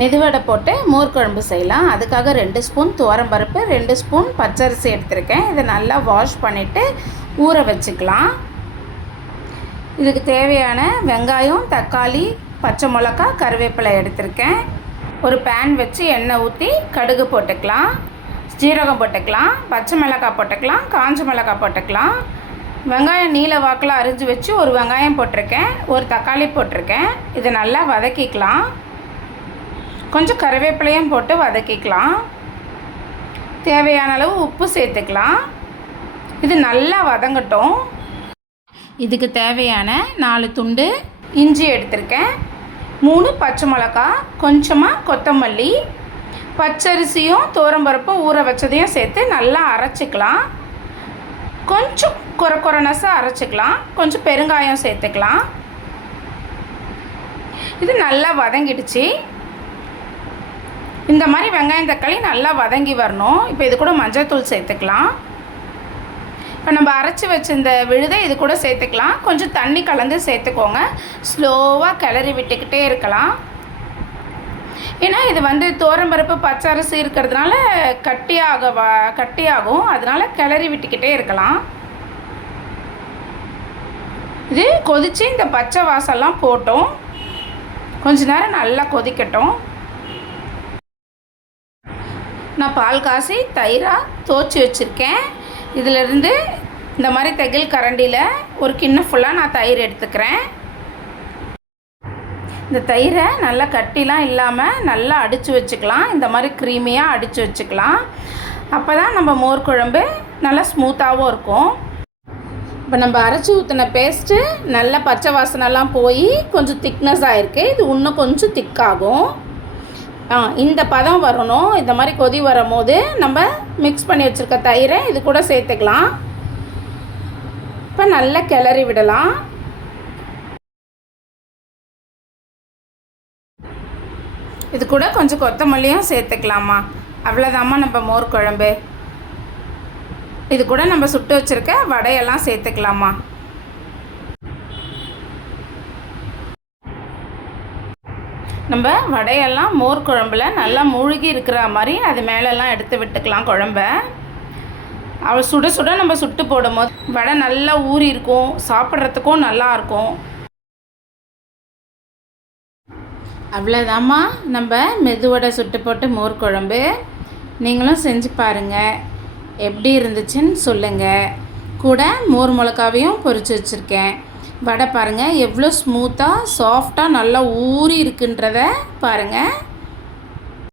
மெதுவடை போட்டு மோர் குழம்பு செய்யலாம். அதுக்காக 2 ஸ்பூன் துவரம்பருப்பு, 2 ஸ்பூன் பச்சரிசி எடுத்திருக்கேன். இதை நல்லா வாஷ் பண்ணிவிட்டு ஊற வச்சுக்கலாம். இதுக்கு தேவையான வெங்காயம், தக்காளி, பச்சை மிளகா, கருவேப்பிலை எடுத்திருக்கேன். ஒரு பேன் வச்சு எண்ணெய் ஊற்றி கடுகு போட்டுக்கலாம், ஜீரகம் போட்டுக்கலாம், பச்சை மிளகாய் போட்டுக்கலாம், காஞ்ச மிளகாய் போட்டுக்கலாம். வெங்காயம் நீல வாக்கில் அரிஞ்சு வச்சு ஒரு வெங்காயம் போட்டிருக்கேன், ஒரு தக்காளி போட்டிருக்கேன். இதை நல்லா வதக்கிக்கலாம். கொஞ்சம் கருவேப்பிலையும் போட்டு வதக்கிக்கலாம். தேவையான அளவு உப்பு சேர்த்துக்கலாம். இது நல்லா வதங்கட்டும். இதுக்கு தேவையான 4 துண்டு இஞ்சி எடுத்திருக்கேன், 3 பச்சை மிளகா, கொஞ்சமாக கொத்தமல்லி, பச்சரிசியும் துவரம்பருப்பும் ஊற வச்சதையும் சேர்த்து நல்லா அரைச்சிக்கலாம். கொஞ்சம் கொரநசாக அரைச்சிக்கலாம். கொஞ்சம் பெருங்காயம் சேர்த்துக்கலாம். இது நல்லா வதங்கிடுச்சு. இந்த மாதிரி வெங்காயம் தக்காளி நல்லா வதங்கி வரணும். இப்போ இது கூட மஞ்சள்தூள் சேர்த்துக்கலாம். இப்போ நம்ம அரைச்சி வச்சிருந்த விழுதை இது கூட சேர்த்துக்கலாம். கொஞ்சம் தண்ணி கலந்து சேர்த்துக்கோங்க. ஸ்லோவாக கிளறி விட்டுக்கிட்டே இருக்கலாம். ஏன்னா இது துவரம்பருப்பு பச்சரிசி இருக்கிறதுனால கட்டியாகும். அதனால் கிளறி விட்டுக்கிட்டே இருக்கலாம். இது கொதித்து இந்த பச்சை வாசம்லாம் போட்டோம். கொஞ்ச நேரம் நல்லா கொதிக்கட்டும். நான் பால் காசி தயிராக தோய்ச்சி வச்சுருக்கேன். இதிலிருந்து இந்த மாதிரி தகில் கரண்டியில் ஒரு கிண்ணம் ஃபுல்லாக நான் தயிர் எடுத்துக்கிறேன். இந்த தயிரை நல்லா கட்டிலாம் இல்லாமல் நல்லா அடித்து வச்சுக்கலாம். இந்த மாதிரி க்ரீமியாக அடித்து வச்சுக்கலாம். அப்போ தான் நம்ம மோர் குழம்பு நல்லா ஸ்மூத்தாகவும் இருக்கும். இப்போ நம்ம அரைச்சி ஊற்றின பேஸ்ட்டு நல்லா பச்சை வாசனைலாம் போய் கொஞ்சம் திக்னஸ் ஆகிருக்கு. இது இன்னும் கொஞ்சம் திக்காகும். இந்த பதம் வரணும். இந்த மாதிரி கொதி வரும்போது நம்ம மிக்ஸ் பண்ணி வச்சுருக்க தயிரை இது கூட சேர்த்துக்கலாம். இப்போ நல்லா கிளறி விடலாம். இது கூட கொஞ்சம் கொத்தமல்லியும் சேர்த்துக்கலாமா. அவ்வளோதாம்மா நம்ம மோர் குழம்பு. இது கூட நம்ம சுட்டு வச்சுருக்க வடையெல்லாம் சேர்த்துக்கலாமா. நம்ம வடையெல்லாம் மோர் குழம்புல நல்லா மூழ்கி இருக்கிற மாதிரி அது மேலெல்லாம் எடுத்து விட்டுக்கலாம் குழம்ப. அவள் சுட சுட நம்ம சுட்டு போடும்போது வடை நல்லா ஊறி இருக்கும், சாப்பிட்றதுக்கும் நல்லாயிருக்கும். அவ்வளோதாம்மா நம்ம மெதுவடை சுட்டு போட்டு மோர் குழம்பு. நீங்களும் செஞ்சு பாருங்கள், எப்படி இருந்துச்சுன்னு சொல்லுங்கள். கூட மோர் மிளகாவையும் பொரிச்சு வச்சுருக்கேன். வடை பாருங்கள் எவ்வளோ ஸ்மூத்தாக சாஃப்டாக நல்லா ஊறி இருக்குன்றத பாருங்கள்.